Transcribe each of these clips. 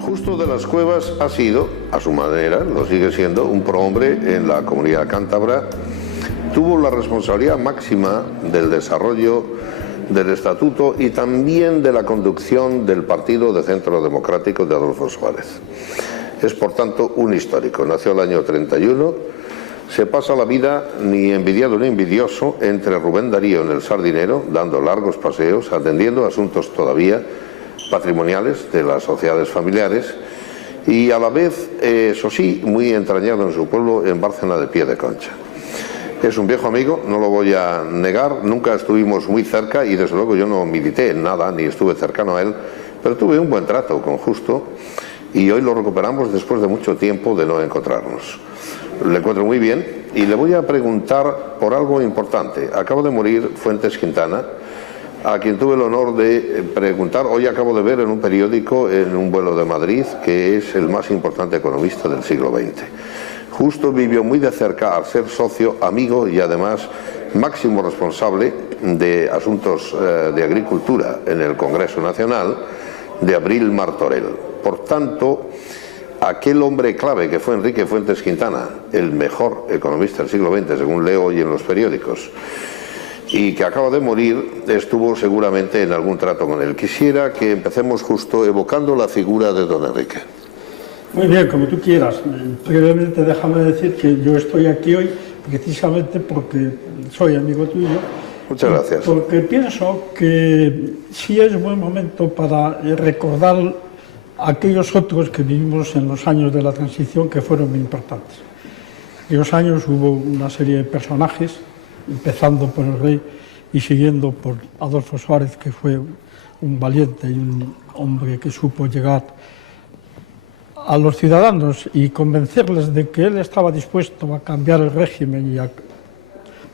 Justo de las Cuevas ha sido, a su manera, lo sigue siendo, un prohombre en la comunidad cántabra. Tuvo la responsabilidad máxima del desarrollo del estatuto y también de la conducción del Partido de Centro Democrático de Adolfo Suárez. Es, por tanto, un histórico. Nació el año 31, se pasa la vida ni envidiado ni envidioso entre Rubén Darío en el Sardinero, dando largos paseos, atendiendo asuntos todavía patrimoniales de las sociedades familiares y a la vez, eso sí, muy entrañado en su pueblo, en Bárcena de Pie de Concha. Es un viejo amigo, no lo voy a negar, nunca estuvimos muy cerca y desde luego yo no milité en nada ni estuve cercano a él, pero tuve un buen trato con Justo y hoy lo recuperamos después de mucho tiempo de no encontrarnos. Le encuentro muy bien y le voy a preguntar por algo importante. Acabo de morir Fuentes Quintana, a quien tuve el honor de preguntar. Hoy acabo de ver en un periódico, en un vuelo de Madrid, que es el más importante economista del siglo XX. Justo vivió muy de cerca al ser socio, amigo y además máximo responsable de asuntos de agricultura en el Congreso Nacional de Abril Martorell. Por tanto, aquel hombre clave que fue Enrique Fuentes Quintana, el mejor economista del siglo XX, según leo hoy en los periódicos, y que acaba de morir, estuvo seguramente en algún trato con él. Quisiera que empecemos justo evocando la figura de don Enrique. Muy bien, como tú quieras. Previamente déjame decir que yo estoy aquí hoy precisamente porque soy amigo tuyo. Muchas gracias. Porque pienso que sí es buen momento para recordar a aquellos otros que vivimos en los años de la transición que fueron muy importantes. En aquellos años hubo una serie de personajes, empezando por el rey y siguiendo por Adolfo Suárez, que fue un valiente y un hombre que supo llegar a los ciudadanos y convencerles de que él estaba dispuesto a cambiar el régimen y a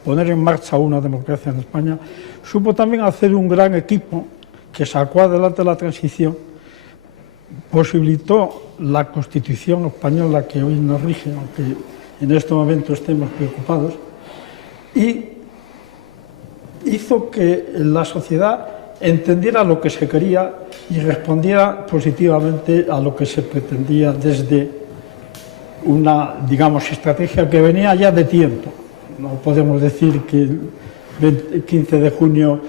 poner en marcha una democracia en España. Supo también hacer un gran equipo que sacó adelante la transición, posibilitó la Constitución española que hoy nos rige, aunque en este momento estemos preocupados, y hizo que la sociedad entendiera lo que se quería y respondiera positivamente a lo que se pretendía desde una, digamos, estrategia que venía ya de tiempo. No podemos decir que el 15 de junio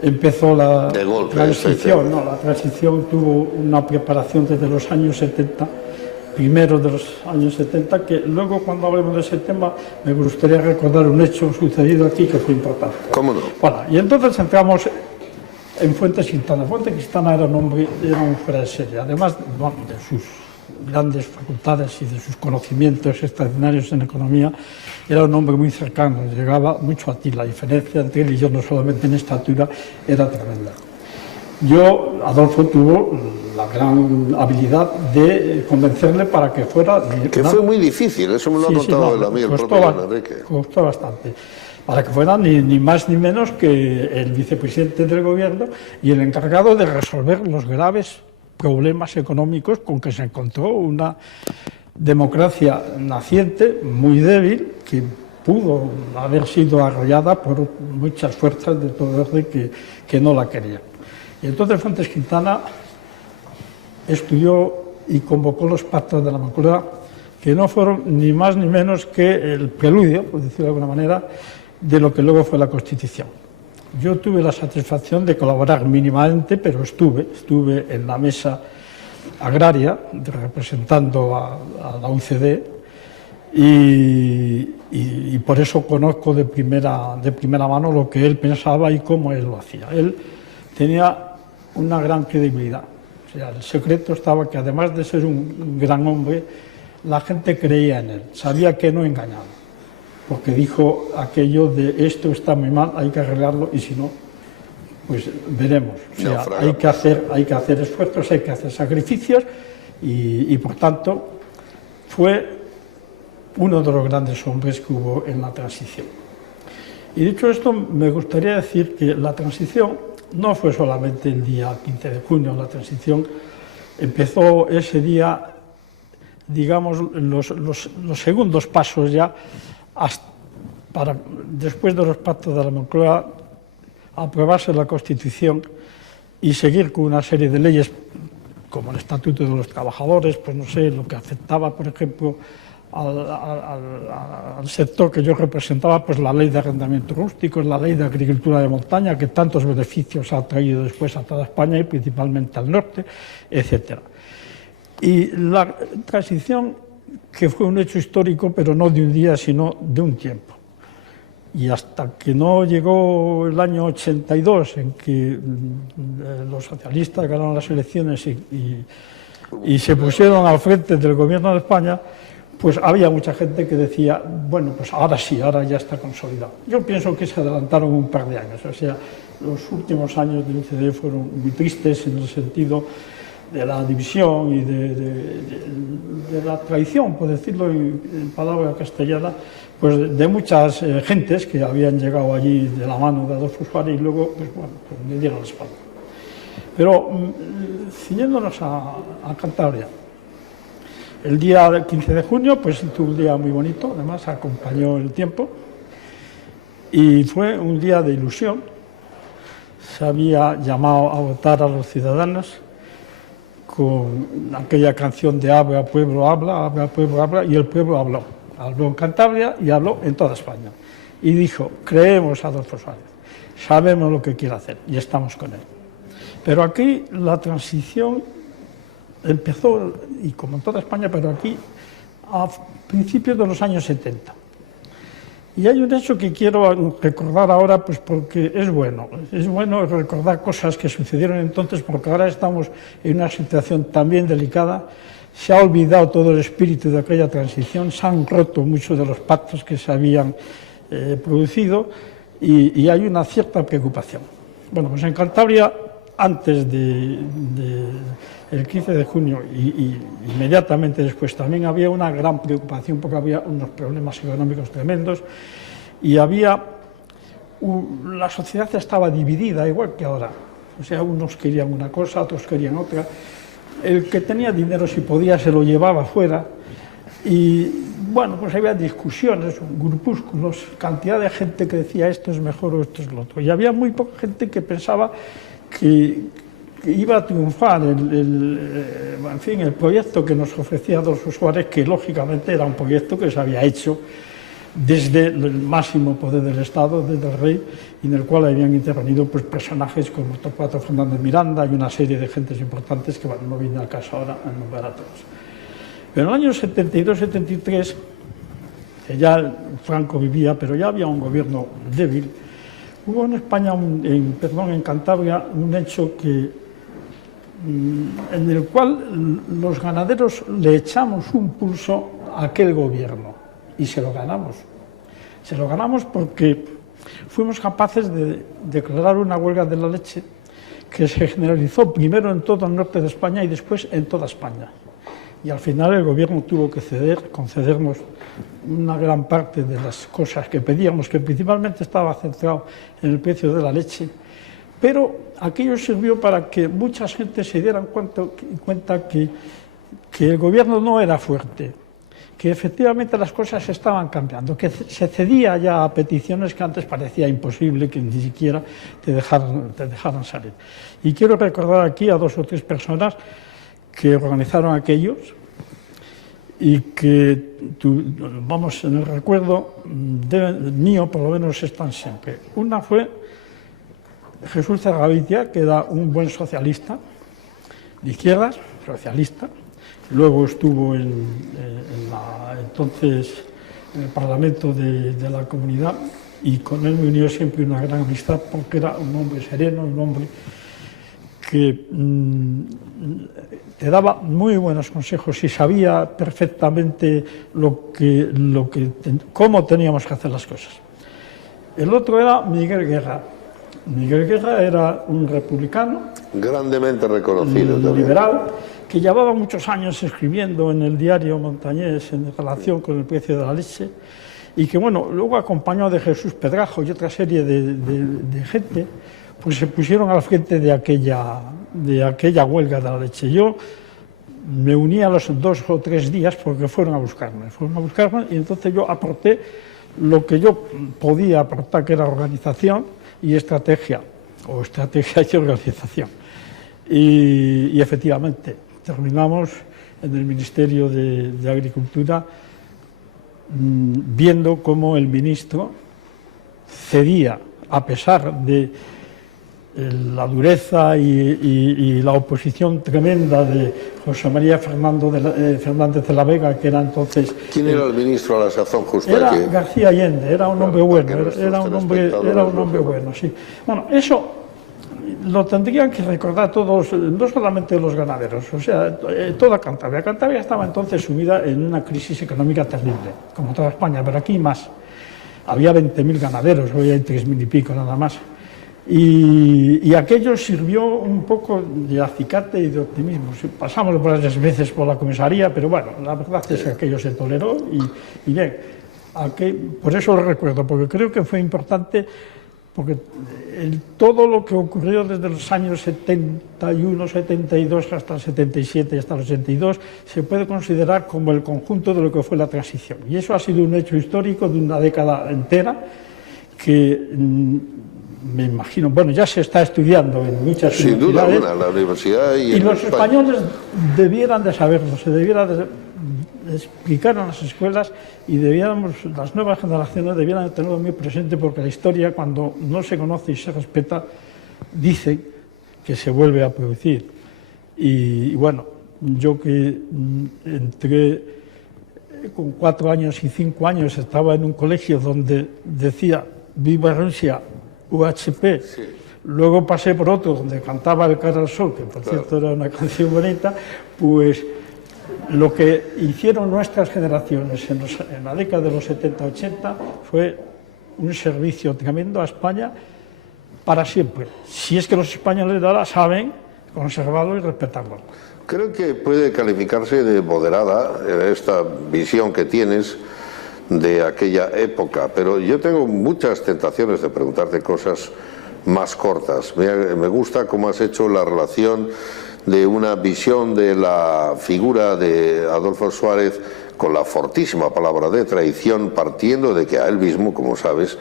empezó la transición, no, la transición tuvo una preparación desde los años 70, primero de los años 70, que luego cuando hablemos de ese tema me gustaría recordar un hecho sucedido aquí que fue importante. ¿Cómo no? Bueno, y entonces entramos en Fuentes Quintana. Fuentes Quintana era un hombre, era un fuera de serie, además bueno, de sus grandes facultades y de sus conocimientos extraordinarios en economía, era un hombre muy cercano, llegaba mucho a ti. La diferencia entre él y yo, no solamente en estatura, era tremenda. Adolfo tuvo la gran habilidad de convencerle para que fuera... Que fue muy difícil, eso me lo ha contado el amigo, el propio Enrique. Costó bastante. Para que fuera ni más ni menos que el vicepresidente del gobierno y el encargado de resolver los graves problemas económicos con que se encontró una democracia naciente, muy débil, que pudo haber sido arrollada por muchas fuerzas de todo orden que no la querían. Y entonces Fuentes Quintana estudió y convocó los pactos de la Moncloa, que no fueron ni más ni menos que el preludio, por decirlo de alguna manera, de lo que luego fue la Constitución. Yo tuve la satisfacción de colaborar mínimamente, pero estuve en la mesa agraria representando a la UCD y por eso conozco de primera mano lo que él pensaba y cómo él lo hacía. Él tenía una gran credibilidad. O sea, el secreto estaba que además de ser un gran hombre, la gente creía en él, sabía que no engañaba, porque dijo aquello de esto está muy mal, hay que arreglarlo y si no, pues veremos. O sea, hay que hacer esfuerzos, hay que hacer sacrificios y por tanto fue uno de los grandes hombres que hubo en la transición. Y dicho esto, me gustaría decir que la transición no fue solamente el día 15 de junio, la transición empezó ese día, digamos, los segundos pasos ya, después de los pactos de la Moncloa, aprobarse la Constitución y seguir con una serie de leyes como el Estatuto de los Trabajadores, pues no sé, lo que afectaba, por ejemplo, al sector que yo representaba, pues la ley de arrendamientos rústicos, la ley de agricultura de montaña, que tantos beneficios ha traído después a toda España y principalmente al norte, etcétera. Y la transición, que fue un hecho histórico, pero no de un día, sino de un tiempo. Y hasta que no llegó el año 82, en que los socialistas ganaron las elecciones y se pusieron al frente del gobierno de España, pues había mucha gente que decía, bueno, pues ahora sí, ahora ya está consolidado. Yo pienso que se adelantaron un par de años, o sea, los últimos años del UCD fueron muy tristes en el sentido de la división y de la traición, por decirlo en palabra castellana, pues de muchas gentes que habían llegado allí de la mano de Adolfo Suárez y luego, pues bueno, pues le dieron la espalda. Pero ciñéndonos a Cantabria, el día 15 de junio, pues tuvo un día muy bonito, además acompañó el tiempo, y fue un día de ilusión. Se había llamado a votar a los ciudadanos con aquella canción de habla, pueblo habla, habla, pueblo habla, y el pueblo habló. Habló en Cantabria y habló en toda España. Y dijo, creemos a Adolfo Suárez, sabemos lo que quiere hacer y estamos con él. Pero aquí la transición empezó, y como en toda España, pero aquí a principios de los años 70. Y hay un hecho que quiero recordar ahora, pues porque es bueno recordar cosas que sucedieron entonces, porque ahora estamos en una situación también delicada. Se ha olvidado todo el espíritu de aquella transición, se han roto muchos de los pactos que se habían producido y hay una cierta preocupación. Bueno, pues en Cantabria, antes del 15 de junio y inmediatamente después también había una gran preocupación porque había unos problemas económicos tremendos y había la sociedad estaba dividida igual que ahora, o sea, unos querían una cosa, otros querían otra. El que tenía dinero, si podía, se lo llevaba fuera y bueno, pues había discusiones, grupúsculos, cantidad de gente que decía esto es mejor o esto es lo otro y había muy poca gente que pensaba que iba a triunfar en fin, el proyecto que nos ofrecía Adolfo Suárez, que lógicamente era un proyecto que se había hecho desde el máximo poder del Estado, desde el rey, y en el cual habían intervenido pues, personajes como Torcuato Fernández Miranda y una serie de gentes importantes que bueno, no viene al caso ahora a nombrar a todos. Pero en el año 72-73, que ya Franco vivía, pero ya había un gobierno débil, hubo en España, en Cantabria, un hecho en el cual los ganaderos le echamos un pulso a aquel gobierno y se lo ganamos. Se lo ganamos porque fuimos capaces de declarar una huelga de la leche que se generalizó primero en todo el norte de España y después en toda España. Y al final el gobierno tuvo que concedernos una gran parte de las cosas que pedíamos, que principalmente estaba centrado en el precio de la leche, pero aquello sirvió para que mucha gente se diera cuenta que el gobierno no era fuerte, que efectivamente las cosas estaban cambiando, que se cedía ya a peticiones que antes parecía imposible que ni siquiera te dejaran salir. Y quiero recordar aquí a 2 o 3 personas que organizaron aquellos y que, vamos, en el recuerdo mío por lo menos están siempre. Una fue Jesús Zergavitia, que era un buen socialista, de izquierdas, socialista, luego estuvo entonces en el Parlamento de la Comunidad y con él me unió siempre una gran amistad porque era un hombre sereno, un hombre que te daba muy buenos consejos y sabía perfectamente cómo teníamos que hacer las cosas. El otro era Miguel Guerra. Miguel Guerra era un republicano grandemente reconocido, liberal, que llevaba muchos años escribiendo en el diario Montañés en relación con el precio de la leche y que, bueno, luego acompañado de Jesús Pedrajo y otra serie de gente, pues se pusieron al frente de aquella huelga de la leche. Yo me uní a los 2 o 3 días porque fueron a buscarme y entonces yo aporté lo que yo podía aportar, que era organización y estrategia y organización. Y efectivamente, terminamos en el Ministerio de Agricultura viendo cómo el ministro cedía, a pesar de la dureza y la oposición tremenda de José María Fernández de la Vega, que era entonces... ¿Quién era el ministro a la sazón justo Era aquí? García Allende, era un hombre bueno, era un hombre bueno, sí. Bueno, eso lo tendrían que recordar todos, no solamente los ganaderos, o sea, toda Cantabria. Cantabria estaba entonces sumida en una crisis económica terrible, como toda España, pero aquí más. Había 20.000 ganaderos, hoy hay 3.000 y pico nada más. Y aquello sirvió un poco de acicate y de optimismo. Pasamos varias veces por la comisaría, pero bueno, la verdad es que aquello se toleró y bien, por eso lo recuerdo, porque creo que fue importante, porque todo lo que ocurrió desde los años 71, 72 hasta el 77 y hasta el 82 se puede considerar como el conjunto de lo que fue la transición. Y eso ha sido un hecho histórico de una década entera que... me imagino, bueno, ya se está estudiando en muchas universidades. Sin duda alguna, la universidad y los españoles debieran de saberlo, se debiera de explicar en las escuelas y las nuevas generaciones debieran de tenerlo muy presente, porque la historia, cuando no se conoce y se respeta, dice que se vuelve a producir. Y bueno, yo que entré con 4 años y 5 años, estaba en un colegio donde decía "Viva Rusia", UHP, sí. Luego pasé por otro donde cantaba "El cara al sol", que por cierto era una canción bonita. Pues lo que hicieron nuestras generaciones en la década de los 70-80 fue un servicio tremendo a España para siempre, si es que los españoles de ahora saben conservarlo y respetarlo. Creo que puede calificarse de moderada esta visión que tienes de aquella época, pero yo tengo muchas tentaciones de preguntarte cosas más cortas. Me gusta cómo has hecho la relación de una visión de la figura de Adolfo Suárez con la fortísima palabra de traición, partiendo de que a él mismo, como sabes,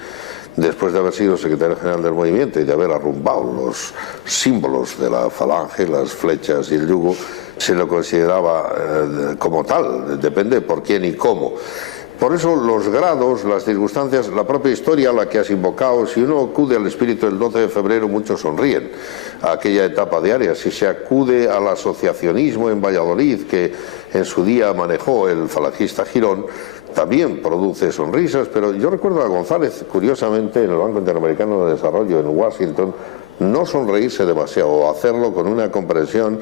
después de haber sido secretario general del movimiento y de haber arrumbado los símbolos de la falange, las flechas y el yugo, se lo consideraba como tal, depende por quién y cómo. Por eso los grados, las circunstancias, la propia historia a la que has invocado, si uno acude al espíritu del 12 de febrero, muchos sonríen a aquella etapa diaria. Si se acude al asociacionismo en Valladolid, que en su día manejó el falangista Girón, también produce sonrisas. Pero yo recuerdo a González, curiosamente, en el Banco Interamericano de Desarrollo en Washington, no sonreírse demasiado o hacerlo con una comprensión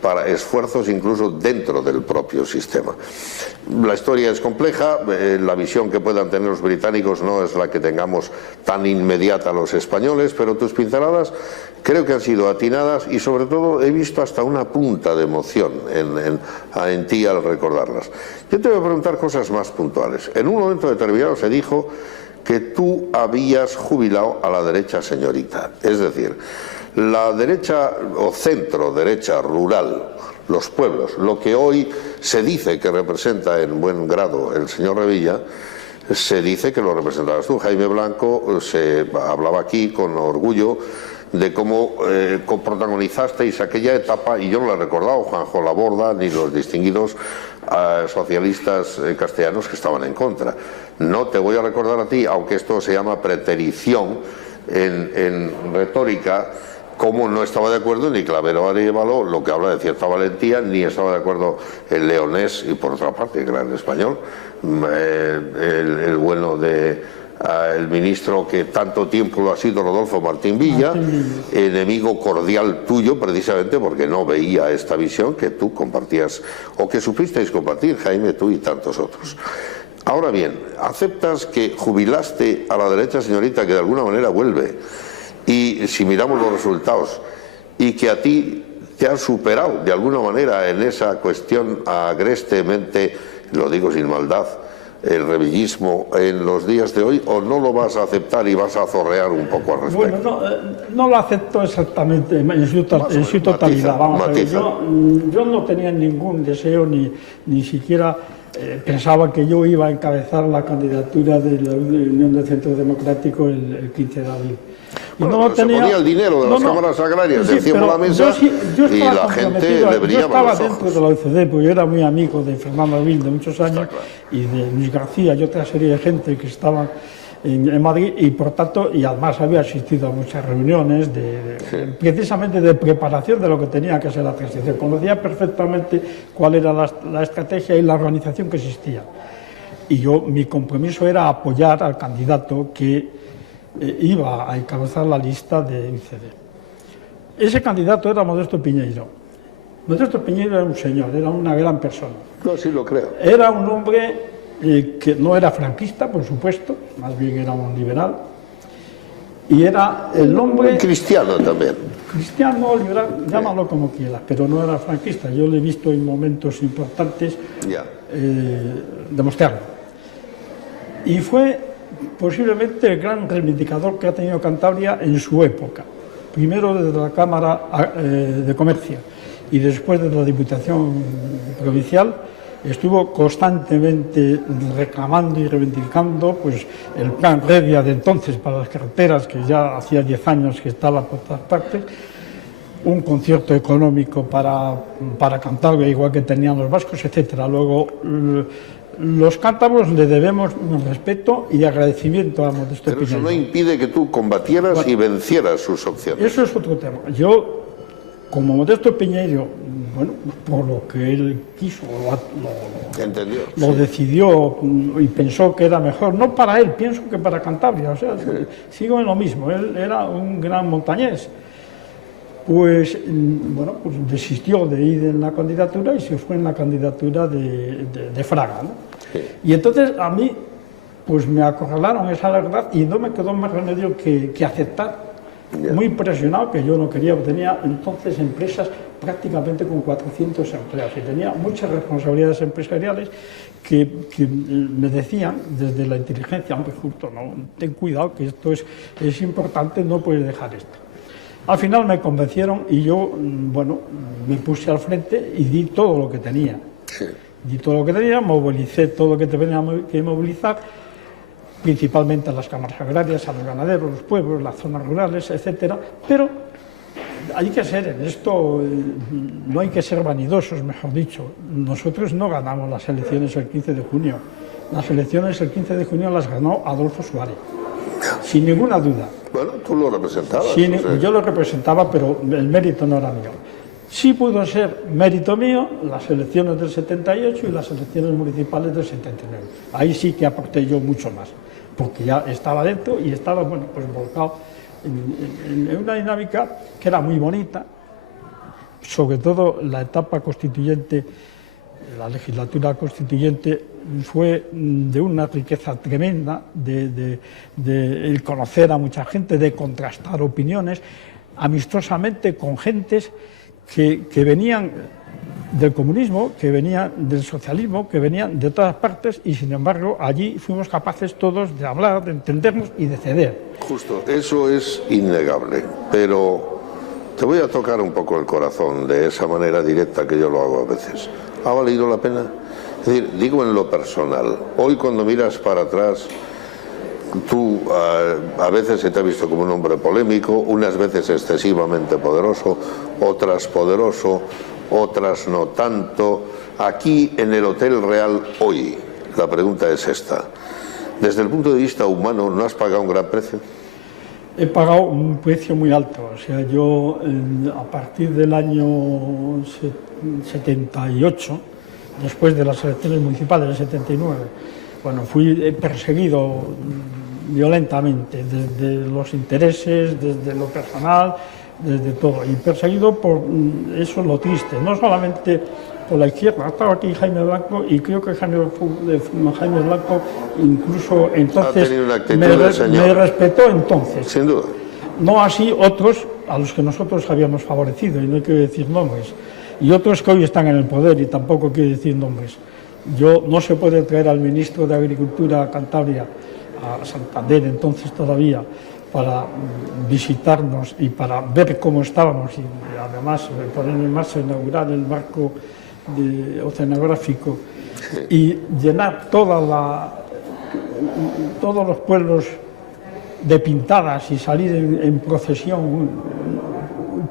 para esfuerzos incluso dentro del propio sistema. La historia es compleja, la visión que puedan tener los británicos no es la que tengamos tan inmediata los españoles, pero tus pinceladas creo que han sido atinadas y sobre todo he visto hasta una punta de emoción en ti al recordarlas. Yo te voy a preguntar cosas más puntuales. En un momento determinado se dijo que tú habías jubilado a la derecha señorita, es decir, la derecha o centro derecha rural, los pueblos, lo que hoy se dice que representa en buen grado el señor Revilla, se dice que lo representabas tú. Jaime Blanco se hablaba aquí con orgullo de cómo protagonizasteis aquella etapa, y yo no la he recordado, Juanjo Laborda ni los distinguidos socialistas castellanos que estaban en contra. No te voy a recordar a ti, aunque esto se llama preterición en retórica, cómo no estaba de acuerdo ni Clavero Arévalo, lo que habla de cierta valentía, ni estaba de acuerdo el leonés y por otra parte el gran español, el bueno de el ministro que tanto tiempo lo ha sido, Rodolfo Martín Villa, enemigo cordial tuyo precisamente porque no veía esta visión que tú compartías o que supisteis compartir, Jaime, tú y tantos otros. Ahora bien, aceptas que jubilaste a la derecha señorita, que de alguna manera vuelve, y si miramos los resultados, y que a ti te han superado de alguna manera en esa cuestión agrestemente, lo digo sin maldad, el revillismo en los días de hoy, o no lo vas a aceptar y vas a zorrear un poco al respecto? Bueno, no lo acepto exactamente en su totalidad. Vamos a ver, yo no tenía ningún deseo ni siquiera pensaba que yo iba a encabezar la candidatura de la Unión del Centro Democrático el 15 de abril. Y no se tenía... ponía el dinero de las cámaras agrarias encima de la mesa y la gente le brillaba los ojos. Yo estaba dentro de la OCDE, porque yo era muy amigo de Fernando Vil de muchos años, y de Luis García y otra serie de gente que estaban en Madrid, y por tanto, y además había asistido a muchas reuniones precisamente de preparación de lo que tenía que ser la transición. Conocía perfectamente cuál era la estrategia y la organización que existía. Y mi compromiso era apoyar al candidato que iba a encabezar la lista de UCD. Ese candidato era Modesto Piñeiro. Modesto Piñeiro era un señor, era una gran persona. No, sí lo creo. Era un hombre que no era franquista, por supuesto, más bien era un liberal, y era el hombre... Cristiano también. Cristiano, liberal, llámalo como quieras, pero no era franquista. Yo lo he visto en momentos importantes demostrarlo. Y fue posiblemente el gran reivindicador que ha tenido Cantabria en su época. Primero desde la Cámara de Comercio y después desde la Diputación Provincial. Estuvo constantemente reclamando y reivindicando pues, el plan Redia de entonces para las carreteras, que ya hacía 10 años que estaba por todas partes, un concierto económico para Cantabria, igual que tenían los vascos, etc. Luego, los cántabros le debemos respeto y agradecimiento a Modesto Piñeiro. Pero eso no impide que tú combatieras y vencieras sus opciones. Eso es otro tema. Yo, como Modesto Piñeiro, bueno, por lo que él quiso, lo decidió y pensó que era mejor, no para él, pienso que para Cantabria, o sea, sigo en lo mismo, él era un gran montañés, pues, bueno, pues desistió de ir en la candidatura y se fue en la candidatura de Fraga, ¿no? Sí. Y entonces a mí, pues me acorralaron, esa verdad, y no me quedó más remedio que aceptar. Muy presionado, que yo no quería, tenía entonces empresas prácticamente con 400 empleados y tenía muchas responsabilidades empresariales que me decían desde la inteligencia, hombre, justo, no, ten cuidado que esto es importante, no puedes dejar esto. Al final me convencieron y yo, bueno, me puse al frente y di todo lo que tenía. Di todo lo que tenía, movilicé todo lo que tenía que movilizar, principalmente a las cámaras agrarias, a los ganaderos, los pueblos, las zonas rurales, etcétera. Pero hay que ser, en esto no hay que ser vanidosos, mejor dicho. Nosotros no ganamos las elecciones el 15 de junio. Las elecciones el 15 de junio las ganó Adolfo Suárez, sin ninguna duda. Bueno, tú lo representabas. Sí, yo lo representaba, pero el mérito no era mío. Sí pudo ser mérito mío las elecciones del 78 y las elecciones municipales del 79. Ahí sí que aporté yo mucho más, porque ya estaba dentro y estaba, bueno, pues volcado en una dinámica que era muy bonita, sobre todo la etapa constituyente, la legislatura constituyente fue de una riqueza tremenda, de el conocer a mucha gente, de contrastar opiniones amistosamente con gentes que venían del comunismo, que venían del socialismo, que venían de todas partes y sin embargo allí fuimos capaces todos de hablar, de entendernos y de ceder. Justo, eso es innegable, pero te voy a tocar un poco el corazón de esa manera directa que yo lo hago a veces. ¿Ha valido la pena? Es decir, digo en lo personal, hoy cuando miras para atrás, tú a veces se te ha visto como un hombre polémico, unas veces excesivamente poderoso, otras poderoso, otras no tanto. Aquí en el Hotel Real hoy, la pregunta es esta. Desde el punto de vista humano, ¿no has pagado un gran precio? He pagado un precio muy alto. O sea, yo a partir del año 78, después de las elecciones municipales del 79, bueno, fui perseguido violentamente, desde los intereses, desde lo personal, desde todo, y perseguido por eso es lo triste, no solamente por la izquierda. Estaba aquí Jaime Blanco y creo que Jaime Blanco incluso entonces me respetó entonces. Sin duda. No así otros a los que nosotros habíamos favorecido, y no hay que decir nombres, y otros que hoy están en el poder y tampoco quiero decir nombres. No se puede traer al ministro de Agricultura a Cantabria, a Santander entonces todavía, para visitarnos y para ver cómo estábamos y además poner en marcha, inaugurar el marco oceanográfico y llenar todos los pueblos de pintadas y salir en procesión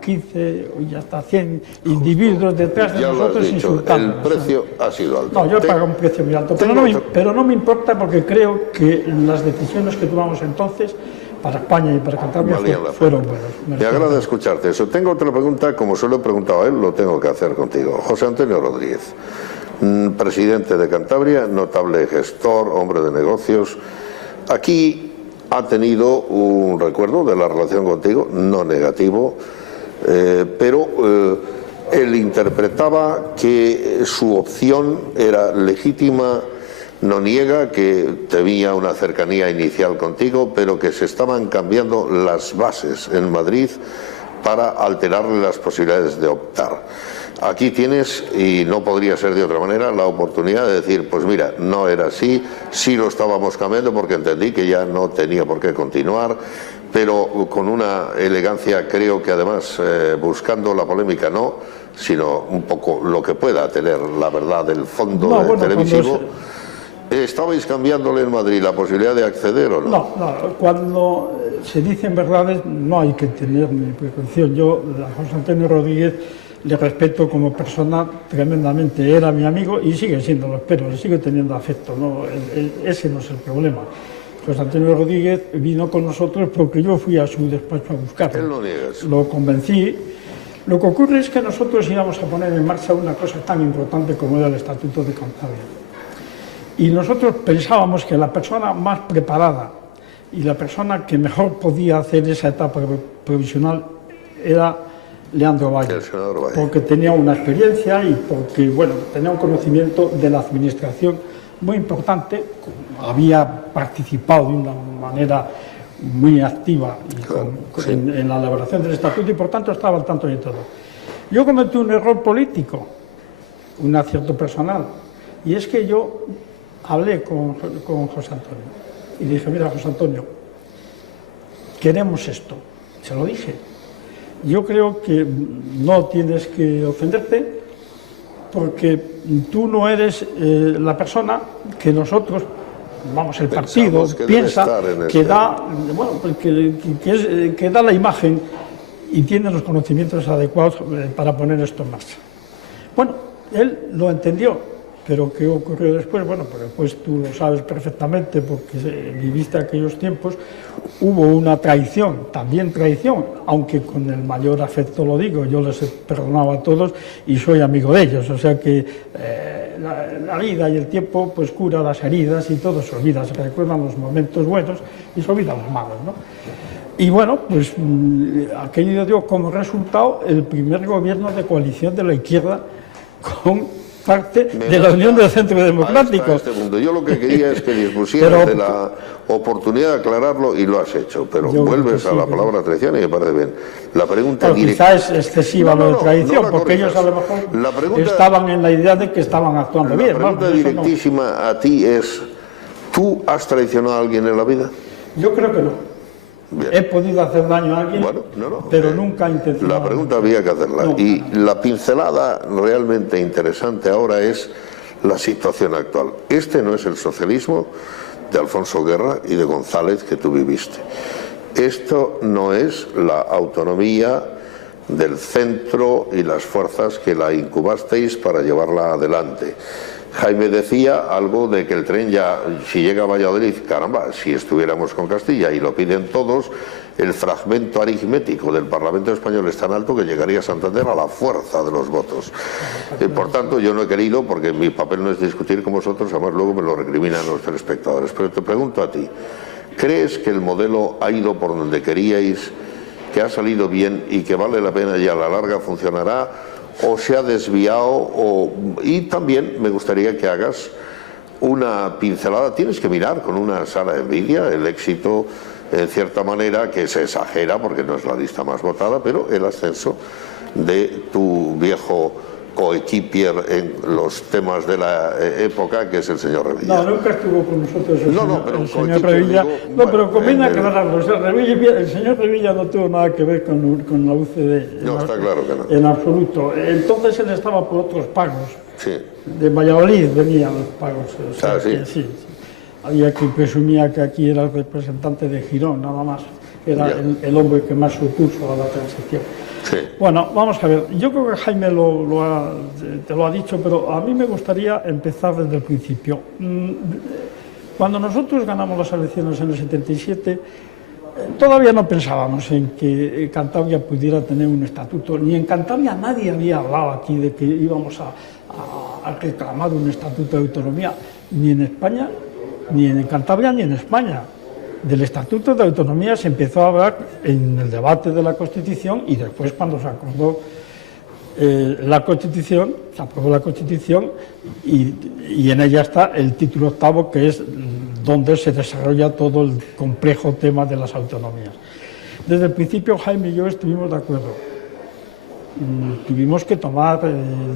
15 y hasta 100 individuos detrás de nosotros insultando. El precio ha sido alto. No, yo he pagado un precio muy alto, pero no me importa porque creo que las decisiones que tomamos entonces para España y para Cantabria fueron buenas. Me agrada escucharte eso. Tengo otra pregunta, como se lo he preguntado a él, lo tengo que hacer contigo. José Antonio Rodríguez, presidente de Cantabria, notable gestor, hombre de negocios. Aquí ha tenido un recuerdo de la relación contigo, no negativo, pero él interpretaba que su opción era legítima. No niega que tenía una cercanía inicial contigo, pero que se estaban cambiando las bases en Madrid para alterarle las posibilidades de optar. Aquí tienes, y no podría ser de otra manera, la oportunidad de decir, pues mira, no era así, sí lo estábamos cambiando porque entendí que ya no tenía por qué continuar, pero con una elegancia, creo que además buscando la polémica no, sino un poco lo que pueda tener la verdad del fondo televisivo. ¿Estabais cambiándole en Madrid la posibilidad de acceder o no? No, cuando se dicen verdades no hay que tener ni precaución. Yo a José Antonio Rodríguez le respeto como persona tremendamente, era mi amigo y sigue siéndolo, pero le sigo teniendo afecto, ¿no? Ese no es el problema. José Antonio Rodríguez vino con nosotros porque yo fui a su despacho a buscarlo. Él no niega eso. Lo convencí. Lo que ocurre es que nosotros íbamos a poner en marcha una cosa tan importante como era el Estatuto de Cantabria. Y nosotros pensábamos que la persona más preparada y la persona que mejor podía hacer esa etapa provisional era Leandro Valle, porque tenía una experiencia y porque, bueno, tenía un conocimiento de la administración muy importante, había participado de una manera muy activa en la elaboración del estatuto y por tanto estaba al tanto de todo. Yo cometí un error político, un acierto personal, y es que yo hablé con José Antonio y le dije, mira José Antonio, queremos esto, se lo dije. Yo creo que no tienes que ofenderte porque tú no eres la persona que nosotros, vamos, el partido piensa que da, bueno, que da la imagen y tiene los conocimientos adecuados para poner esto en marcha. Bueno, él lo entendió. Pero ¿qué ocurrió después? Bueno, pues después tú lo sabes perfectamente porque viviste aquellos tiempos, hubo una traición, también traición, aunque con el mayor afecto lo digo, yo les he perdonado a todos y soy amigo de ellos, o sea que la vida y el tiempo pues cura las heridas y todo se olvida, se recuerdan los momentos buenos y se olvidan los malos, ¿no? Y bueno, pues aquello dio como resultado el primer gobierno de coalición de la izquierda con parte de la Unión del Centro Democrático. Yo lo que quería es que dispusieras de la oportunidad de aclararlo y lo has hecho, pero vuelves a la palabra traición y me parece bien. La pregunta quizá es excesiva lo de traición, porque ellos a lo mejor estaban en la idea de que estaban actuando bien. La pregunta directísima a ti es, ¿tú has traicionado a alguien en la vida? Yo creo que no. Bien. He podido hacer daño a alguien, pero nunca intencionado. La pregunta había que hacerla. No. Y la pincelada realmente interesante ahora es la situación actual. Este no es el socialismo de Alfonso Guerra y de González que tú viviste. Esto no es la autonomía del centro y las fuerzas que la incubasteis para llevarla adelante. Jaime decía algo de que el tren ya, si llega a Valladolid, caramba, si estuviéramos con Castilla y lo piden todos, el fragmento aritmético del Parlamento español es tan alto que llegaría a Santander a la fuerza de los votos. Por tanto, yo no he querido, porque mi papel no es discutir con vosotros, además luego me lo recriminan los telespectadores. Pero te pregunto a ti, ¿crees que el modelo ha ido por donde queríais, que ha salido bien y que vale la pena y a la larga funcionará? ¿O se ha desviado? Y también me gustaría que hagas una pincelada. Tienes que mirar con una sana envidia el éxito, en cierta manera, que se exagera porque no es la lista más votada, pero el ascenso de tu viejo coequipier en los temas de la época, que es el señor Revilla. No, nunca estuvo con nosotros el señor Revilla. No, pero conviene aclararlo. El señor Revilla no tuvo nada que ver con la UCD. No, está claro que no. En absoluto. Entonces él estaba por otros pagos. Sí. De Valladolid venían los pagos. O sea, ¿sí? Sí. había quien presumía que aquí era el representante de Girón, nada más. Era el hombre que más se opuso a la transición. Sí. Bueno, vamos a ver, yo creo que Jaime te lo ha dicho, pero a mí me gustaría empezar desde el principio. Cuando nosotros ganamos las elecciones en el 77, todavía no pensábamos en que Cantabria pudiera tener un estatuto, ni en Cantabria nadie había hablado aquí de que íbamos a reclamar un estatuto de autonomía, ni en España, ni en Cantabria, ni en España. Del Estatuto de Autonomía se empezó a hablar en el debate de la Constitución y después cuando se acordó la Constitución, se aprobó la Constitución y en ella está el título octavo, que es donde se desarrolla todo el complejo tema de las autonomías. Desde el principio Jaime y yo estuvimos de acuerdo. Tuvimos que tomar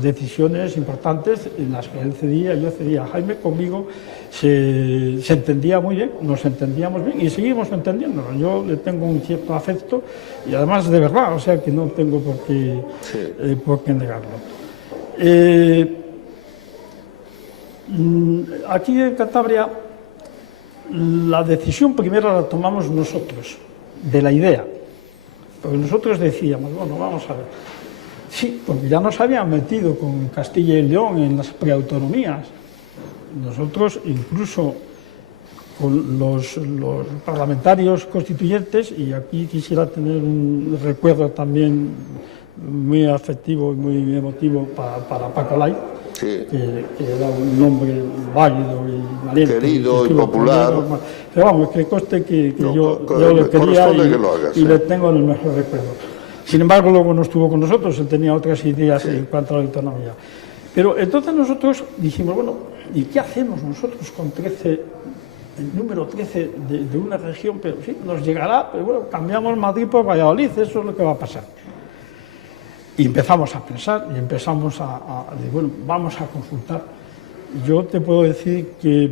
decisiones importantes en las que él cedía, yo cedía. Jaime conmigo se entendía muy bien, nos entendíamos bien y seguimos entendiéndonos. Yo le tengo un cierto afecto y además de verdad, o sea que no tengo por qué negarlo. Aquí en Cantabria la decisión primero la tomamos nosotros, de la idea. Porque nosotros decíamos, bueno, vamos a ver. Sí, porque ya nos habían metido con Castilla y León en las preautonomías. Nosotros, incluso con los parlamentarios constituyentes, y aquí quisiera tener un recuerdo también muy afectivo y muy emotivo para Paco Lay, sí, que era un hombre válido y valiente. Querido y popular. Pero vamos, que conste que yo le quería y le tengo en el mejor recuerdo. Sin embargo, luego no estuvo con nosotros, él tenía otras ideas en cuanto a la autonomía. Pero entonces nosotros dijimos, bueno, ¿y qué hacemos nosotros con 13, el número 13 de una región? Pero sí, nos llegará, pero bueno, cambiamos Madrid por Valladolid, eso es lo que va a pasar. Y empezamos a pensar y empezamos a decir, bueno, vamos a consultar. Yo te puedo decir que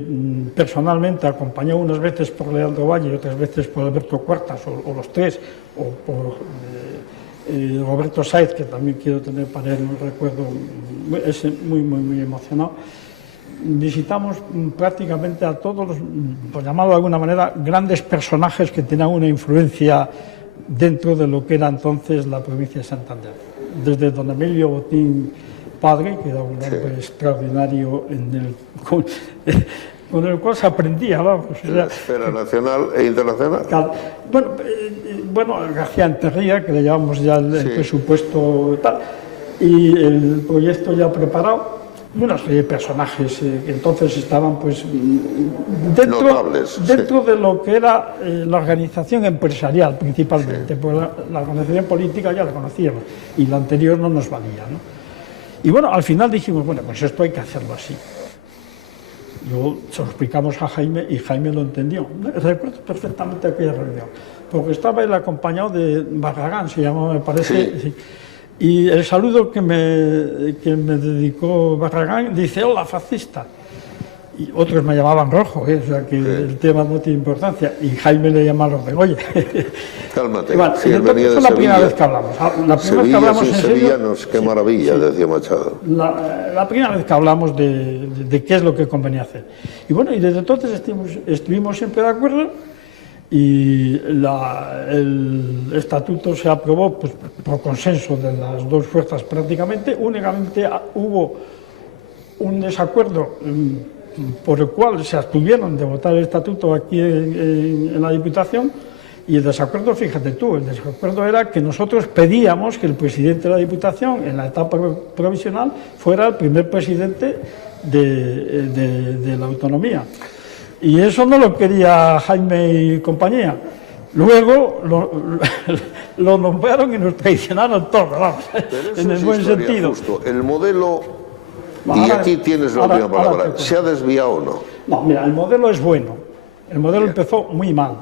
personalmente, acompañado unas veces por Leandro Valle y otras veces por Alberto Cuartas, o los tres, o por Roberto Sáez, que también quiero tener para él un recuerdo muy emocionado, visitamos prácticamente a todos los, por llamarlo de alguna manera, grandes personajes que tenían una influencia dentro de lo que era entonces la provincia de Santander. Desde don Emilio Botín padre, que era un hombre extraordinario con el cual se aprendía, vamos. En la esfera nacional e internacional. Bueno, García Enterría, que le llevamos ya el presupuesto y tal, y el proyecto ya preparado, una serie de personajes que entonces estaban pues dentro de lo que era la organización empresarial principalmente, pues la organización política ya la conocíamos y la anterior no nos valía, ¿no? Y bueno, al final dijimos, bueno, pues esto hay que hacerlo así. Luego se lo explicamos a Jaime y Jaime lo entendió. Recuerdo perfectamente aquella reunión, porque estaba él acompañado de Barragán, se llamaba, me parece. Sí. Y el saludo que me dedicó Barragán dice, hola, fascista. Y otros me llamaban Rojo, o sea que el tema no tiene importancia. Y Jaime le llama Ordegoye. Cálmate, bueno, si él venía de fue la primera vez que hablamos. La primera vez que hablamos sin sevillanos, qué maravilla, decía Machado. La primera vez que hablamos de qué es lo que convenía hacer. Y bueno, y desde entonces estuvimos siempre de acuerdo y el estatuto se aprobó pues, por consenso de las dos fuerzas prácticamente. Únicamente hubo un desacuerdo por el cual se abstuvieron de votar el estatuto aquí en la Diputación, y el desacuerdo, fíjate tú, el desacuerdo era que nosotros pedíamos que el presidente de la Diputación en la etapa provisional fuera el primer presidente de la autonomía. Y eso no lo quería Jaime y compañía. Luego lo nombraron y nos traicionaron todos, vamos, en el buen sentido. Justo. El modelo, y aquí tienes la última palabra, ¿se ha desviado o no? No, mira, el modelo es bueno. El modelo empezó muy mal.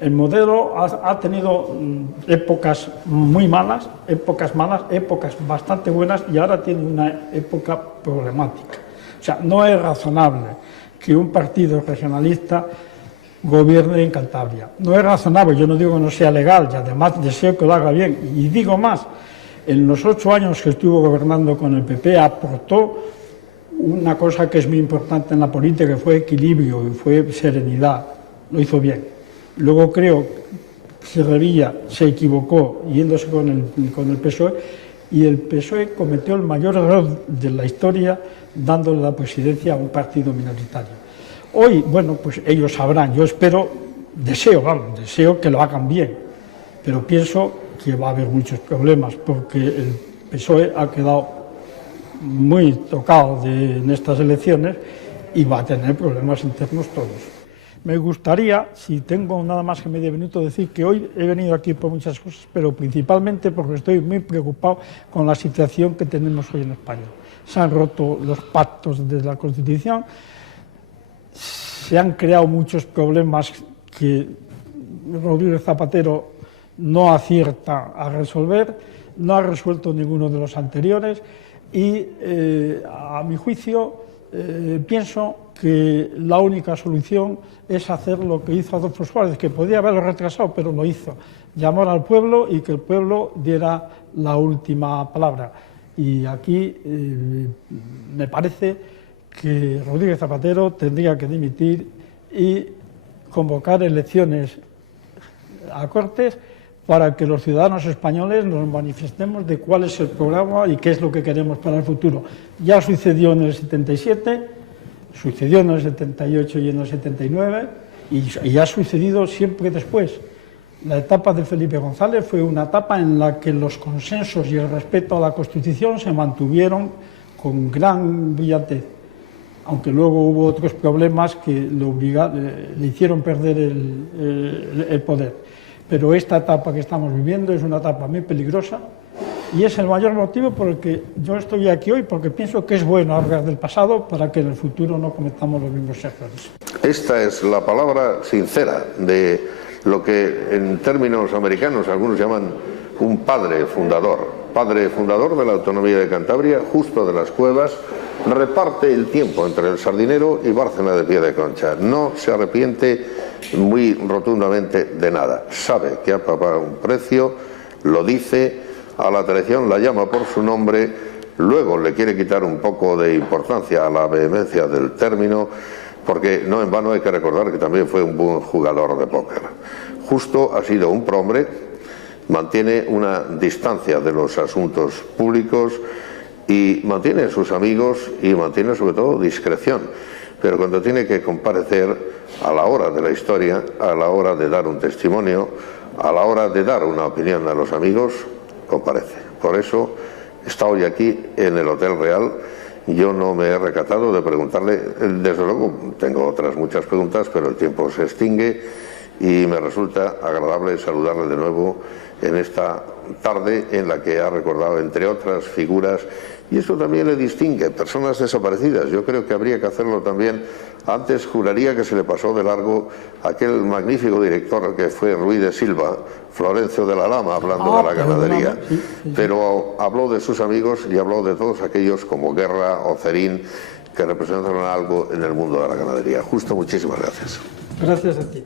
El modelo ha tenido épocas muy malas, épocas bastante buenas, y ahora tiene una época problemática. O sea, no es razonable que un partido regionalista gobierne en Cantabria. No es razonable, yo no digo que no sea legal, y además deseo que lo haga bien. Y digo más, en los 8 años que estuvo gobernando con el PP aportó una cosa que es muy importante en la política, que fue equilibrio y fue serenidad. Lo hizo bien. Luego creo que Revilla se equivocó yéndose con el PSOE, y el PSOE cometió el mayor error de la historia dándole la presidencia a un partido minoritario. Hoy, bueno, pues ellos sabrán, yo deseo que lo hagan bien, pero pienso que va a haber muchos problemas porque el PSOE ha quedado muy tocado en estas elecciones y va a tener problemas internos todos. Me gustaría, si tengo nada más que medio minuto, decir que hoy he venido aquí por muchas cosas, pero principalmente porque estoy muy preocupado con la situación que tenemos hoy en España. Se han roto los pactos de la Constitución, se han creado muchos problemas que Rodríguez Zapatero no acierta a resolver, no ha resuelto ninguno de los anteriores y, a mi juicio, pienso que la única solución es hacer lo que hizo Adolfo Suárez, que podía haberlo retrasado, pero lo hizo, llamar al pueblo y que el pueblo diera la última palabra. Y aquí me parece que Rodríguez Zapatero tendría que dimitir y convocar elecciones a Cortes para que los ciudadanos españoles nos manifestemos de cuál es el programa y qué es lo que queremos para el futuro. Ya sucedió en el 77, sucedió en el 78 y en el 79 y ha sucedido siempre después. La etapa de Felipe González fue una etapa en la que los consensos y el respeto a la Constitución se mantuvieron con gran brillantez, aunque luego hubo otros problemas que le hicieron perder el poder. Pero esta etapa que estamos viviendo es una etapa muy peligrosa y es el mayor motivo por el que yo estoy aquí hoy, porque pienso que es bueno hablar del pasado para que en el futuro no cometamos los mismos errores. Esta es la palabra sincera de lo que en términos americanos algunos llaman un padre fundador de la autonomía de Cantabria, Justo de las Cuevas. Reparte el tiempo entre el Sardinero y Bárcena de Piedeconcha. No se arrepiente muy rotundamente de nada. Sabe que ha pagado un precio, lo dice, a la traición la llama por su nombre, luego le quiere quitar un poco de importancia a la vehemencia del término, porque no en vano hay que recordar que también fue un buen jugador de póker. Justo ha sido un prohombre, mantiene una distancia de los asuntos públicos y mantiene a sus amigos y mantiene sobre todo discreción, pero cuando tiene que comparecer a la hora de la historia, a la hora de dar un testimonio, a la hora de dar una opinión a los amigos, comparece. Por eso está hoy aquí en el Hotel Real. Yo no me he recatado de preguntarle, desde luego tengo otras muchas preguntas, pero el tiempo se extingue y me resulta agradable saludarle de nuevo en esta tarde en la que ha recordado, entre otras figuras, y eso también le distingue, personas desaparecidas. Yo creo que habría que hacerlo también. Antes juraría que se le pasó de largo aquel magnífico director que fue Ruiz de Silva, Florencio de la Lama, hablando de la ganadería, sí. Pero habló de sus amigos y habló de todos aquellos como Guerra o Cerín que representaron algo en el mundo de la ganadería. Justo, muchísimas gracias. Gracias a ti.